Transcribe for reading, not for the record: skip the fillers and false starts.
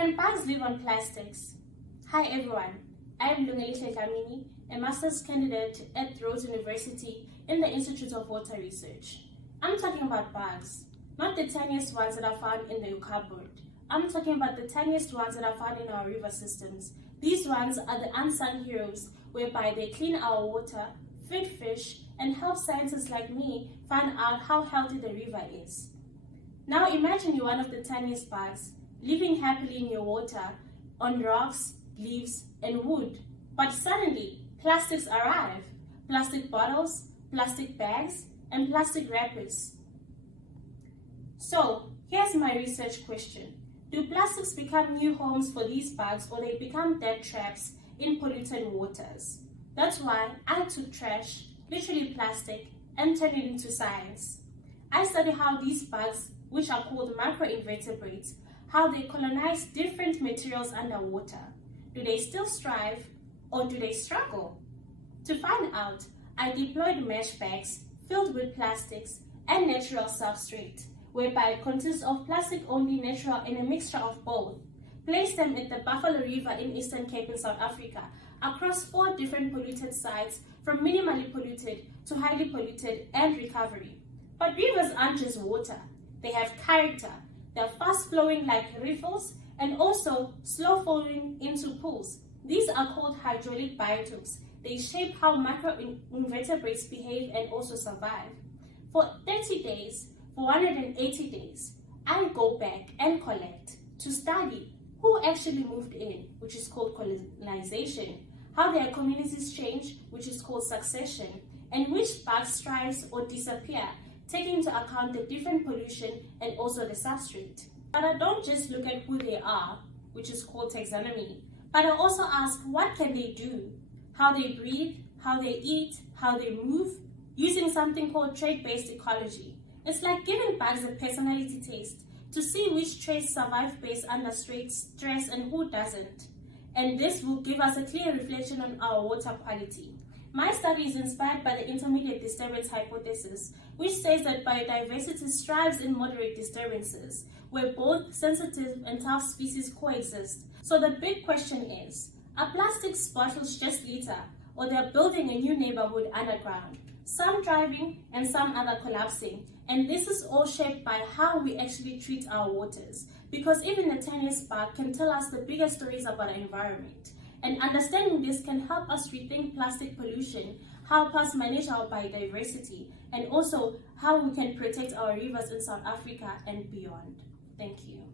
Can bugs live on plastics? Hi everyone, I am Lungelishe Dlamini, a master's candidate at Rhodes University in the Institute of Water Research. I'm talking about bugs, not the tiniest ones that are found in your cupboard. I'm talking about the tiniest ones that are found in our river systems. These ones are the unsung heroes whereby they clean our water, feed fish, and help scientists like me find out how healthy the river is. Now imagine you're one of the tiniest bugs, living happily in your water, on rocks, leaves, and wood. But suddenly, plastics arrive. Plastic bottles, plastic bags, and plastic wrappers. So, here's my research question. Do plastics become new homes for these bugs, or they become dead traps in polluted waters? That's why I took trash, literally plastic, and turned it into science. I study how these bugs, which are called microinvertebrates, how they colonize different materials underwater. Do they still strive, or do they struggle? To find out, I deployed mesh bags filled with plastics and natural substrate, whereby it consists of plastic-only, natural, and a mixture of both. Placed them at the Buffalo River in Eastern Cape in South Africa, across 4 different polluted sites, from minimally polluted to highly polluted and recovery. But rivers aren't just water. They have character. They're fast-flowing like riffles and also slow-flowing into pools. These are called hydraulic biotopes. They shape how microinvertebrates behave and also survive. For 30 days, for 180 days, I go back and collect to study who actually moved in, which is called colonization, how their communities change, which is called succession, and which bugs thrive or disappear, taking into account the different pollution and also the substrate. But I don't just look at who they are, which is called taxonomy, but I also ask what can they do, how they breathe, how they eat, how they move, using something called trait-based ecology. It's like giving bugs a personality test to see which traits survive best under stress and who doesn't. And this will give us a clear reflection on our water quality. My study is inspired by the intermediate disturbance hypothesis, which says that biodiversity thrives in moderate disturbances, where both sensitive and tough species coexist. So the big question is, are plastic bottles just litter, or they're building a new neighborhood underground? Some thriving and some other collapsing. And this is all shaped by how we actually treat our waters, because even the tiniest bug can tell us the biggest stories about our environment. And understanding this can help us rethink plastic pollution, help us manage our biodiversity, and also how we can protect our rivers in South Africa and beyond. Thank you.